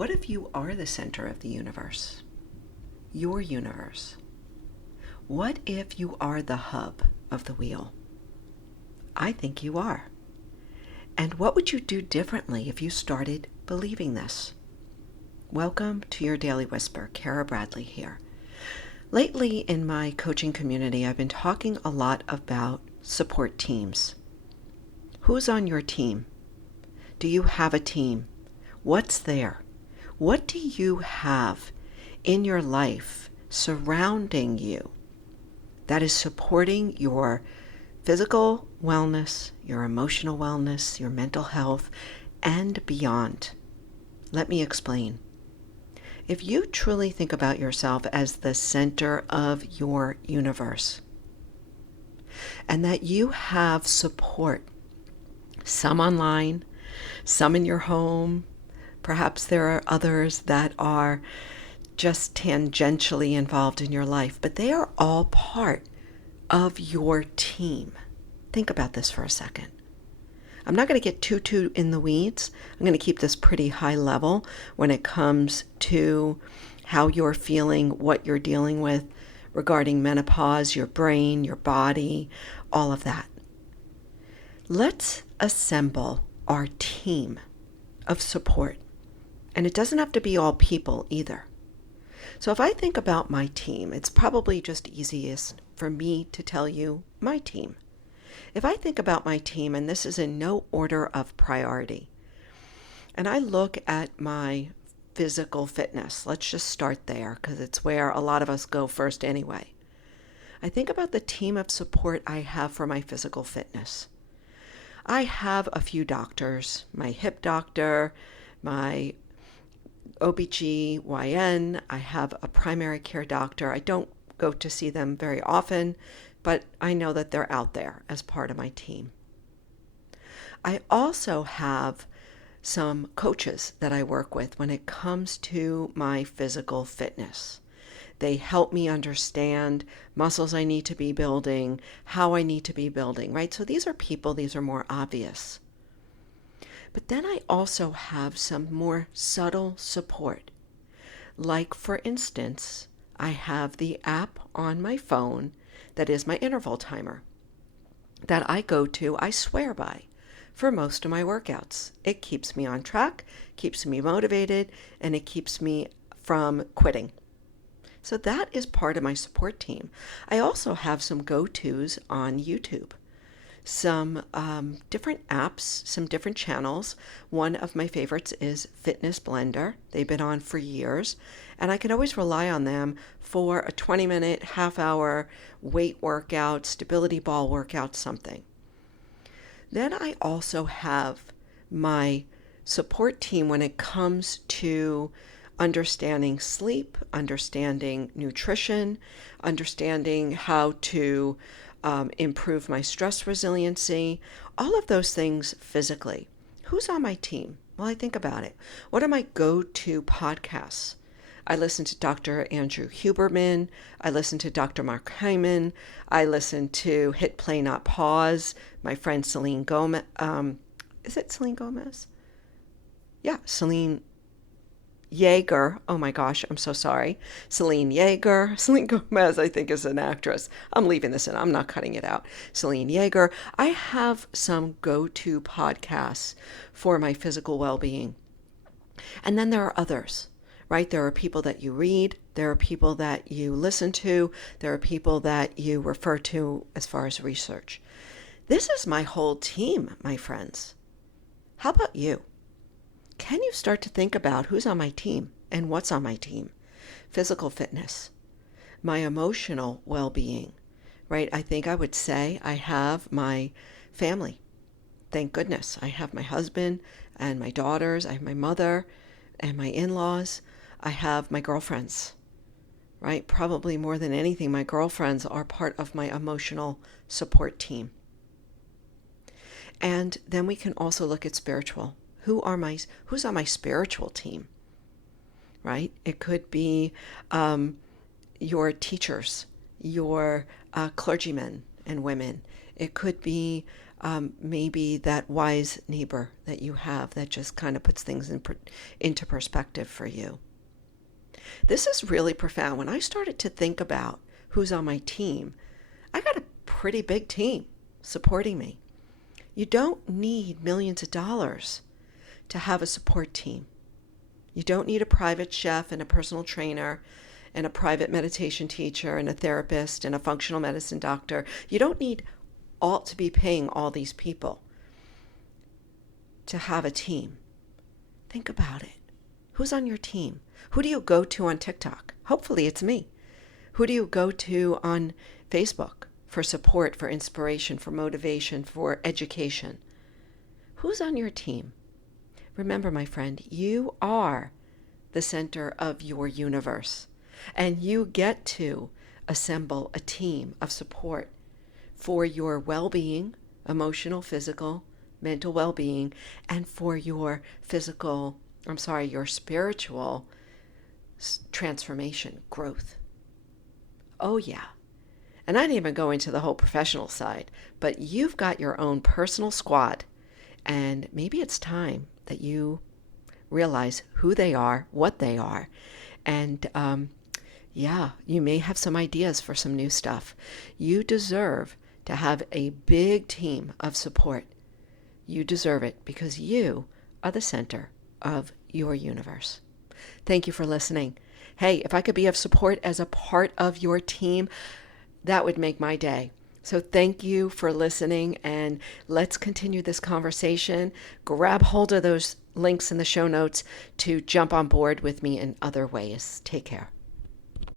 What if you are the center of the universe? Your universe? What if you are the hub of the wheel? I think you are. And what would you do differently if you started believing this? Welcome to your Daily Whisper. Kara Bradley here. Lately in my coaching community, I've been talking a lot about support teams. Who's on your team? Do you have a team? What's there? What do you have in your life surrounding you that is supporting your physical wellness, your emotional wellness, your mental health, and beyond? Let me explain. If you truly think about yourself as the center of your universe, and that you have support, some online, some in your home, perhaps there are others that are just tangentially involved in your life, but they are all part of your team. Think about this for a second. I'm not going to get too in the weeds. I'm going to keep this pretty high level when it comes to how you're feeling, what you're dealing with regarding menopause, your brain, your body, all of that. Let's assemble our team of support. And it doesn't have to be all people either. So if I think about my team, it's probably just easiest for me to tell you my team. If I think about my team, and this is in no order of priority, and I look at my physical fitness, let's just start there because it's where a lot of us go first anyway. I think about the team of support I have for my physical fitness. I have a few doctors, my hip doctor, my OBGYN, I have a primary care doctor. I don't go to see them very often, but I know that they're out there as part of my team. I also have some coaches that I work with when it comes to my physical fitness. They help me understand muscles I need to be building, how I need to be building, right? So these are people, these are more obvious. But then I also have some more subtle support. Like, for instance, I have the app on my phone that is my interval timer that I go to, I swear by, for most of my workouts. It keeps me on track, keeps me motivated, and it keeps me from quitting. So that is part of my support team. I also have some go-tos on YouTube. Some different apps, some different channels. One of my favorites is Fitness Blender. They've been on for years, and I can always rely on them for a 20-minute, half-hour weight workout, stability ball workout, something. Then I also have my support team when it comes to understanding sleep, understanding nutrition, understanding how to improve my stress resiliency, all of those things physically. Who's on my team? Well, I think about it. What are my go-to podcasts? I listen to Dr. Andrew Huberman. I listen to Dr. Mark Hyman. I listen to Hit Play Not Pause. My friend Selene Gomez. Is it Selene Gomez? Yeah, Selene Yeager. Oh my gosh, I'm so sorry. Selene Yeager. Selene Gomez, I think, is an actress. I'm leaving this in. I'm not cutting it out. Selene Yeager. I have some go-to podcasts for my physical well-being. And then there are others, right? There are people that you read. There are people that you listen to. There are people that you refer to as far as research. This is my whole team, my friends. How about you? Can you start to think about who's on my team and what's on my team? Physical fitness, my emotional well-being, right? I think I would say I have my family. Thank goodness. I have my husband and my daughters. I have my mother and my in-laws. I have my girlfriends, right? Probably more than anything, my girlfriends are part of my emotional support team. And then we can also look at spiritual. Who's on my spiritual team, right? It could be your teachers, your clergymen and women. It could be maybe that wise neighbor that you have that just kind of puts things into perspective for you. This is really profound. When I started to think about who's on my team, I got a pretty big team supporting me. You don't need millions of dollars to have a support team. You don't need a private chef and a personal trainer and a private meditation teacher and a therapist and a functional medicine doctor. You don't need all to be paying all these people to have a team. Think about it. Who's on your team? Who do you go to on TikTok? Hopefully it's me. Who do you go to on Facebook for support, for inspiration, for motivation, for education? Who's on your team? Remember, my friend, you are the center of your universe, and you get to assemble a team of support for your well-being, emotional, physical, mental well-being, and for your your spiritual transformation, growth. Oh yeah. And I didn't even go into the whole professional side, but you've got your own personal squad, and maybe it's time that you realize who they are, what they are, and you may have some ideas for some new stuff. You deserve to have a big team of support. You deserve it because you are the center of your universe. Thank you for listening. Hey, if I could be of support as a part of your team, that would make my day. So thank you for listening, and let's continue this conversation. Grab hold of those links in the show notes to jump on board with me in other ways. Take care.